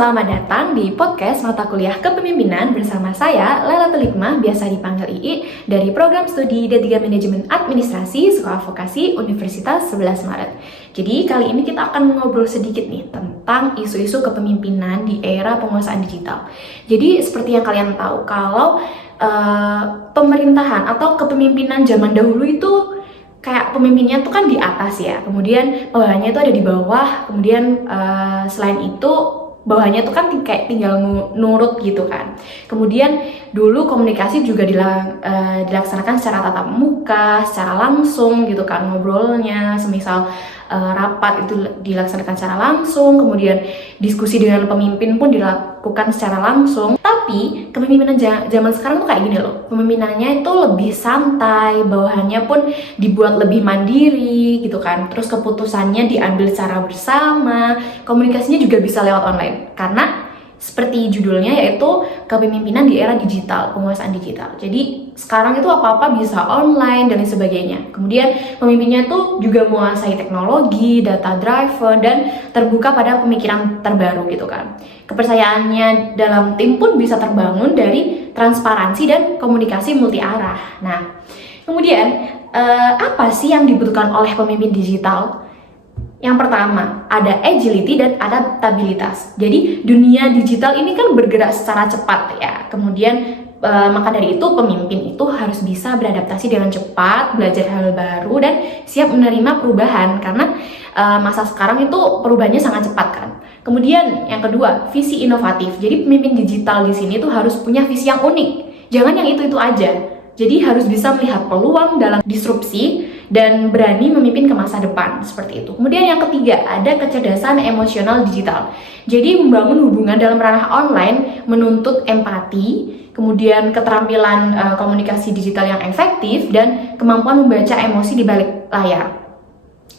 selamat datang di podcast mata kuliah kepemimpinan bersama saya, Lailatul Hikmah, biasa dipanggil II, dari program studi D3 Manajemen Administrasi Sekolah Vokasi Universitas 11 Maret. Jadi kali ini kita akan ngobrol sedikit nih tentang isu-isu kepemimpinan di era penguasaan digital. Jadi seperti yang kalian tahu, kalau pemerintahan atau kepemimpinan zaman dahulu itu kayak pemimpinnya tuh kan di atas ya, kemudian bawahannya itu ada di bawah, kemudian selain itu bawahannya tuh kan kayak tinggal nurut gitu kan. Kemudian dulu komunikasi juga dilaksanakan secara tatap muka, secara langsung gitu kan, ngobrolnya semisal rapat itu dilaksanakan secara langsung, kemudian diskusi dengan pemimpin pun dilakukan secara langsung. Tapi kepemimpinan zaman sekarang tuh kayak gini loh, pemimpinannya itu lebih santai, bawahannya pun dibuat lebih mandiri gitu kan, terus keputusannya diambil secara bersama, komunikasinya juga bisa lewat online karena seperti judulnya, yaitu kepemimpinan di era digital, penguasaan digital. Jadi sekarang itu apa-apa bisa online dan lain sebagainya. Kemudian pemimpinnya itu juga menguasai teknologi, data driven, dan terbuka pada pemikiran terbaru gitu kan. Kepercayaannya dalam tim pun bisa terbangun dari transparansi dan komunikasi multi arah. Nah, kemudian apa sih yang dibutuhkan oleh pemimpin digital? Yang pertama, ada agility dan adaptabilitas. Jadi dunia digital ini kan bergerak secara cepat ya. Kemudian maka dari itu pemimpin itu harus bisa beradaptasi dengan cepat, belajar hal baru, dan siap menerima perubahan karena masa sekarang itu perubahannya sangat cepat kan. Kemudian yang kedua, visi inovatif. Jadi pemimpin digital di sini tuh harus punya visi yang unik. Jangan yang itu aja. Jadi harus bisa melihat peluang dalam disrupsi dan berani memimpin ke masa depan, seperti itu. Kemudian yang ketiga, ada kecerdasan emosional digital. Jadi membangun hubungan dalam ranah online menuntut empati, kemudian keterampilan komunikasi digital yang efektif, dan kemampuan membaca emosi di balik layar.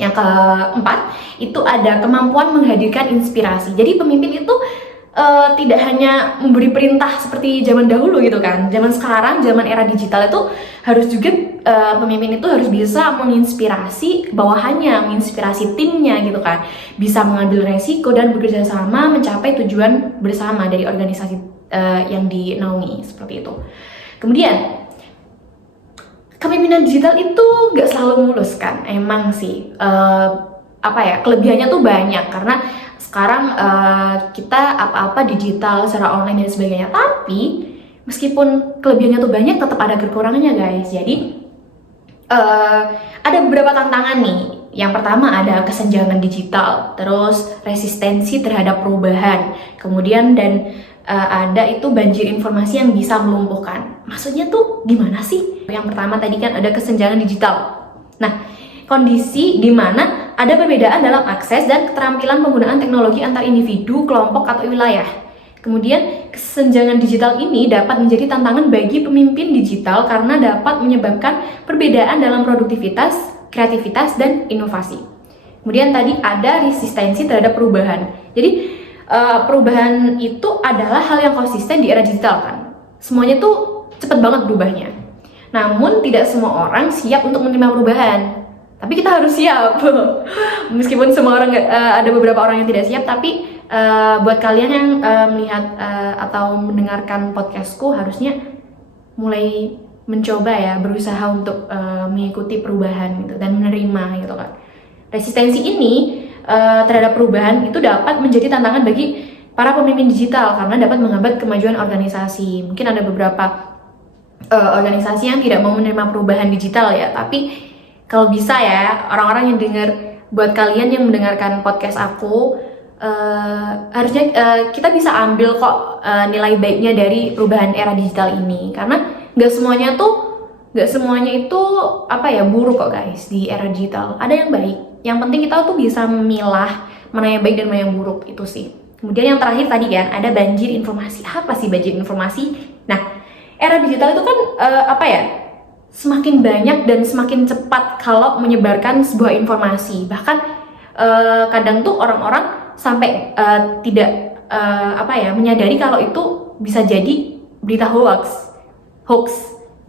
Yang keempat, itu ada kemampuan menghadirkan inspirasi. Jadi pemimpin itu tidak hanya memberi perintah seperti zaman dahulu gitu kan. Zaman sekarang, zaman era digital itu harus juga pemimpin itu harus bisa menginspirasi bawahannya, menginspirasi timnya gitu kan. Bisa mengambil resiko dan bekerja sama mencapai tujuan bersama dari organisasi yang dinaungi, seperti itu. Kemudian kepemimpinan digital itu nggak selalu mulus kan. Emang sih kelebihannya tuh banyak karena sekarang kita apa-apa digital secara online dan sebagainya. Tapi meskipun kelebihannya tuh banyak, tetap ada kekurangannya guys. Jadi ada beberapa tantangan nih. Yang pertama ada kesenjangan digital, terus resistensi terhadap perubahan, kemudian dan ada itu banjir informasi yang bisa melumpuhkan. Maksudnya tuh gimana sih? Yang pertama tadi kan ada kesenjangan digital. Nah, kondisi di mana ada perbedaan dalam akses dan keterampilan penggunaan teknologi antar individu, kelompok, atau wilayah. Kemudian, kesenjangan digital ini dapat menjadi tantangan bagi pemimpin digital karena dapat menyebabkan perbedaan dalam produktivitas, kreativitas, dan inovasi. Kemudian tadi ada resistensi terhadap perubahan. Jadi, perubahan itu adalah hal yang konsisten di era digital kan. Semuanya tuh cepet banget berubahnya. Namun, tidak semua orang siap untuk menerima perubahan. Tapi kita harus siap. Meskipun semua orang ada beberapa orang yang tidak siap, tapi buat kalian yang melihat atau mendengarkan podcastku harusnya mulai mencoba ya, berusaha untuk mengikuti perubahan gitu dan menerima gitu kan. Resistensi ini terhadap perubahan itu dapat menjadi tantangan bagi para pemimpin digital karena dapat menghambat kemajuan organisasi. Mungkin ada beberapa organisasi yang tidak mau menerima perubahan digital ya, tapi kalau bisa ya, orang-orang yang buat kalian yang mendengarkan podcast aku, harusnya kita bisa ambil kok nilai baiknya dari perubahan era digital ini. Karena nggak semuanya itu buruk kok guys di era digital. Ada yang baik. Yang penting kita tuh bisa memilah mana yang baik dan mana yang buruk, itu sih. Kemudian yang terakhir tadi kan ada banjir informasi. Apa sih banjir informasi? Nah, era digital itu kan semakin banyak dan semakin cepat kalau menyebarkan sebuah informasi. Bahkan kadang tuh orang-orang sampai tidak menyadari kalau itu bisa jadi berita hoax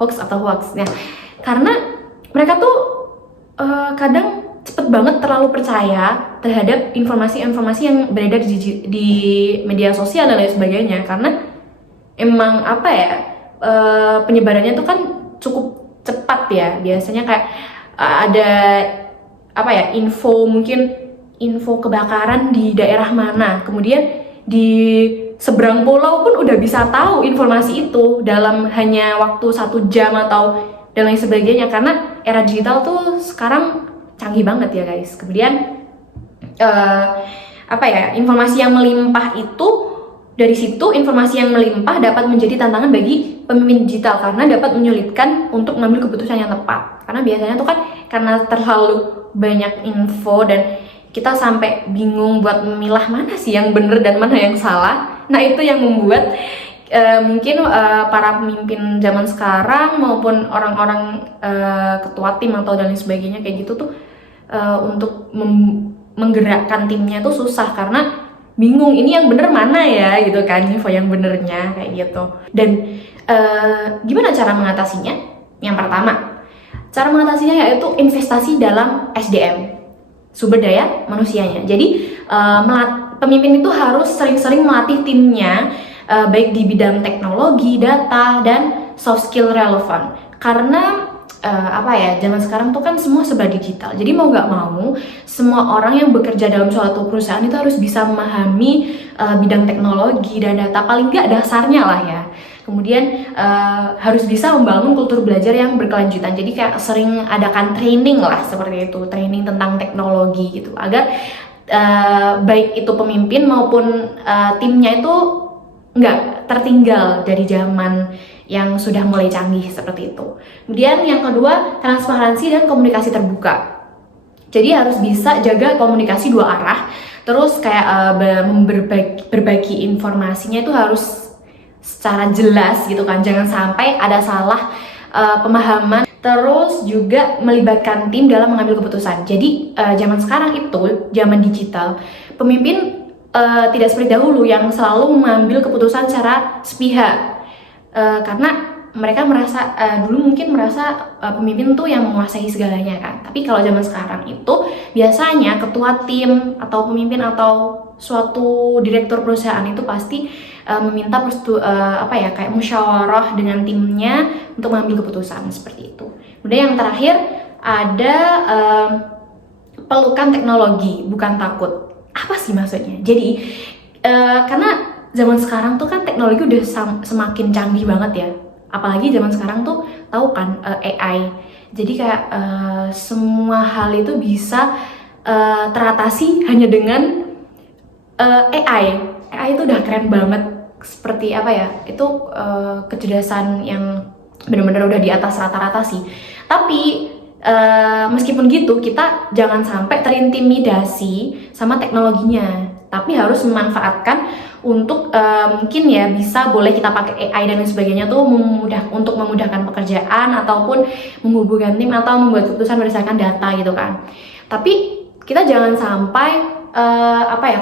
atau hoax. Nah, karena mereka tuh kadang cepet cepet banget terlalu percaya terhadap informasi-informasi yang beredar di media sosial dan lain sebagainya, karena emang apa ya, penyebarannya tuh kan cukup cepat ya. Biasanya kayak ada apa ya, mungkin info kebakaran di daerah mana, kemudian di seberang pulau pun udah bisa tahu informasi itu dalam hanya waktu 1 jam atau dan lain sebagainya, karena era digital tuh sekarang canggih banget ya guys. Kemudian apa ya, informasi yang melimpah itu, dari situ informasi yang melimpah dapat menjadi tantangan bagi pemimpin digital karena dapat menyulitkan untuk mengambil keputusan yang tepat. Karena biasanya tuh kan karena terlalu banyak info dan kita sampai bingung buat memilah mana sih yang benar dan mana yang salah. Nah, itu yang membuat mungkin para pemimpin zaman sekarang maupun orang-orang ketua tim atau dan lain sebagainya kayak gitu tuh untuk menggerakkan timnya tuh susah karena bingung ini yang bener mana ya gitu kan, info yang benernya kayak gitu. Dan gimana cara mengatasinya? Yang pertama, cara mengatasinya yaitu investasi dalam SDM, sumber daya manusianya. Jadi pemimpin itu harus sering-sering melatih timnya baik di bidang teknologi, data, dan soft skill relevan. Karena apa ya, zaman sekarang tuh kan semua serba digital. Jadi mau nggak mau, semua orang yang bekerja dalam suatu perusahaan itu harus bisa memahami bidang teknologi dan data, paling nggak dasarnya lah ya. Kemudian harus bisa membangun kultur belajar yang berkelanjutan. Jadi kayak sering adakan training lah seperti itu, training tentang teknologi gitu, agar baik itu pemimpin maupun timnya itu nggak tertinggal dari zaman yang sudah mulai canggih seperti itu. Kemudian yang kedua, transparansi dan komunikasi terbuka. Jadi harus bisa jaga komunikasi 2 arah, terus kayak berbagi informasinya itu harus secara jelas gitu kan, jangan sampai ada salah pemahaman. Terus juga melibatkan tim dalam mengambil keputusan. Jadi zaman sekarang itu zaman digital, pemimpin tidak seperti dahulu yang selalu mengambil keputusan secara sepihak. Karena mereka merasa dulu mungkin merasa pemimpin tuh yang menguasai segalanya kan. Tapi kalau zaman sekarang itu biasanya ketua tim atau pemimpin atau suatu direktur perusahaan itu pasti meminta kayak musyawarah dengan timnya untuk mengambil keputusan seperti itu. Kemudian yang terakhir ada pelukan teknologi bukan takut. Apa sih maksudnya? Jadi karena zaman sekarang tuh kan teknologi udah semakin canggih banget ya. Apalagi zaman sekarang tuh tahu kan AI. Jadi kayak semua hal itu bisa teratasi hanya dengan AI. AI itu udah keren banget. Seperti apa ya? Itu kecerdasan yang benar-benar udah di atas rata-rata sih. Tapi meskipun gitu, kita jangan sampai terintimidasi sama teknologinya. Tapi harus memanfaatkan untuk mungkin ya boleh kita pakai AI dan lain sebagainya tuh untuk memudahkan pekerjaan ataupun menghubungkan tim atau membuat keputusan berdasarkan data gitu kan. Tapi kita jangan sampai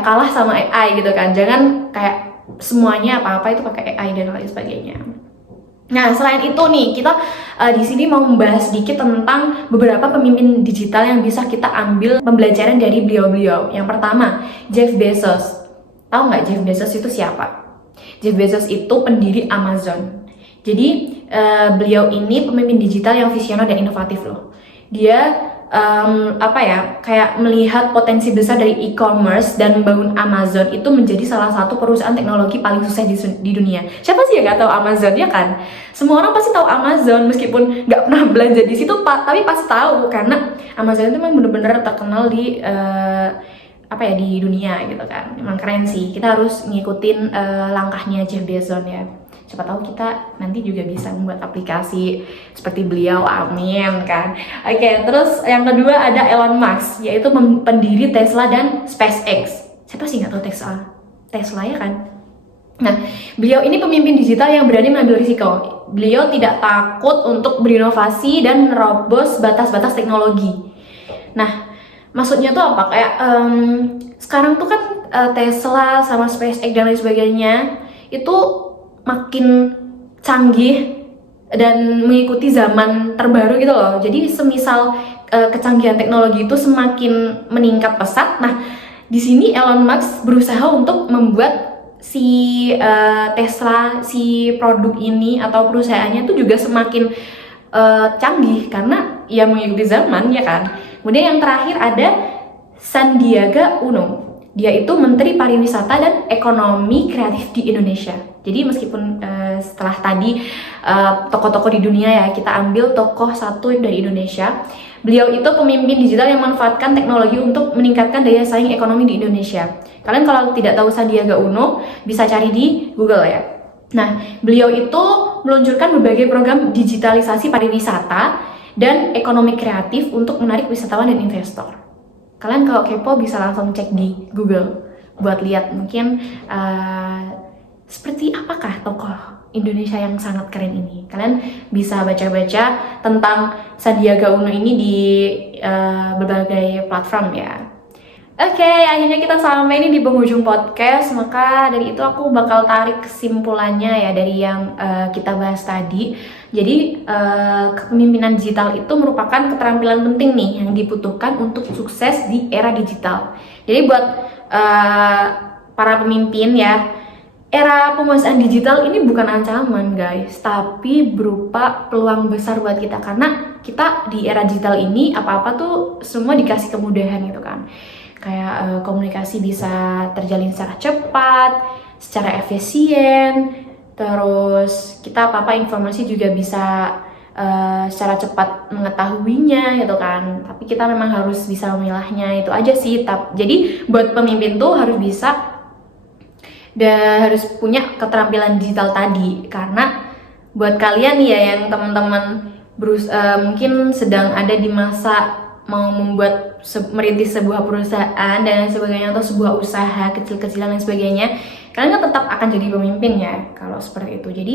kalah sama AI gitu kan. Jangan kayak semuanya apa-apa itu pakai AI dan lain sebagainya. Nah, selain itu nih, kita di sini mau membahas sedikit tentang beberapa pemimpin digital yang bisa kita ambil pembelajaran dari beliau-beliau. Yang pertama, Jeff Bezos. Tahu nggak Jeff Bezos itu siapa? Jeff Bezos itu pendiri Amazon. Jadi beliau ini pemimpin digital yang visioner dan inovatif loh. Dia kayak melihat potensi besar dari e-commerce dan membangun Amazon itu menjadi salah satu perusahaan teknologi paling sukses di dunia. Siapa sih yang nggak tahu Amazon ya kan? Semua orang pasti tahu Amazon meskipun nggak pernah belanja di situ, tapi pasti tahu karena Amazon itu memang benar-benar terkenal di di dunia gitu kan. Emang keren sih. Kita harus ngikutin langkahnya Jeff Bezos ya. Siapa tahu kita nanti juga bisa membuat aplikasi seperti beliau, amin kan. Oke, terus yang kedua ada Elon Musk, yaitu pendiri Tesla dan SpaceX. Siapa sih nggak tahu Tesla ya kan? Nah, beliau ini pemimpin digital yang berani mengambil risiko. Beliau tidak takut untuk berinovasi dan menerobos batas-batas teknologi. Nah, maksudnya tuh apa? Kayak sekarang tuh kan Tesla sama SpaceX dan lain sebagainya itu makin canggih dan mengikuti zaman terbaru gitu loh. Jadi semisal kecanggihan teknologi itu semakin meningkat pesat. Nah, di sini Elon Musk berusaha untuk membuat si Tesla, si produk ini atau perusahaannya itu juga semakin canggih karena ya mengikuti zaman ya kan. Kemudian yang terakhir ada Sandiaga Uno. Dia itu Menteri Pariwisata dan Ekonomi Kreatif di Indonesia. Jadi meskipun setelah tadi tokoh-tokoh di dunia ya, kita ambil tokoh satu dari Indonesia. Beliau itu pemimpin digital yang memanfaatkan teknologi untuk meningkatkan daya saing ekonomi di Indonesia. Kalian kalau tidak tahu Sandiaga Uno, bisa cari di Google ya. Nah, beliau itu meluncurkan berbagai program digitalisasi pariwisata dan ekonomi kreatif untuk menarik wisatawan dan investor. Kalian kalau kepo bisa langsung cek di Google buat lihat mungkin seperti apakah tokoh Indonesia yang sangat keren ini. Kalian bisa baca-baca tentang Sandiaga Uno ini di berbagai platform ya. Oke, akhirnya kita sampai ini di penghujung podcast. Maka dari itu aku bakal tarik kesimpulannya ya dari yang kita bahas tadi. Jadi kepemimpinan digital itu merupakan keterampilan penting nih yang dibutuhkan untuk sukses di era digital. Jadi buat para pemimpin ya, era penguasaan digital ini bukan ancaman guys, tapi berupa peluang besar buat kita. Karena kita di era digital ini apa-apa tuh semua dikasih kemudahan gitu kan. Kayak komunikasi bisa terjalin secara cepat, secara efisien, terus kita apa-apa informasi juga bisa secara cepat mengetahuinya gitu kan. Tapi kita memang harus bisa memilahnya, itu aja sih. Jadi buat pemimpin tuh harus bisa dan harus punya keterampilan digital tadi. Karena buat kalian ya yang teman-teman mungkin sedang ada di masa mau merintis sebuah perusahaan dan sebagainya atau sebuah usaha kecil-kecilan dan sebagainya, kalian kan tetap akan jadi pemimpin ya kalau seperti itu. Jadi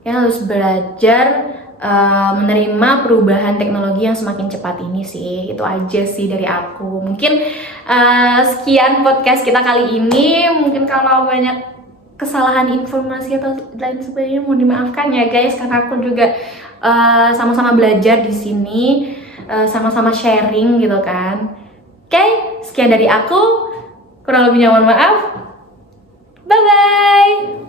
kalian harus belajar menerima perubahan teknologi yang semakin cepat ini sih. Itu aja sih dari aku. Mungkin sekian podcast kita kali ini. Mungkin kalau banyak kesalahan informasi atau lain sebagainya mohon dimaafkan ya guys, karena aku juga sama-sama belajar di sini, sama-sama sharing gitu kan. Oke, sekian dari aku. Kurang lebihnya mohon maaf. Bye bye.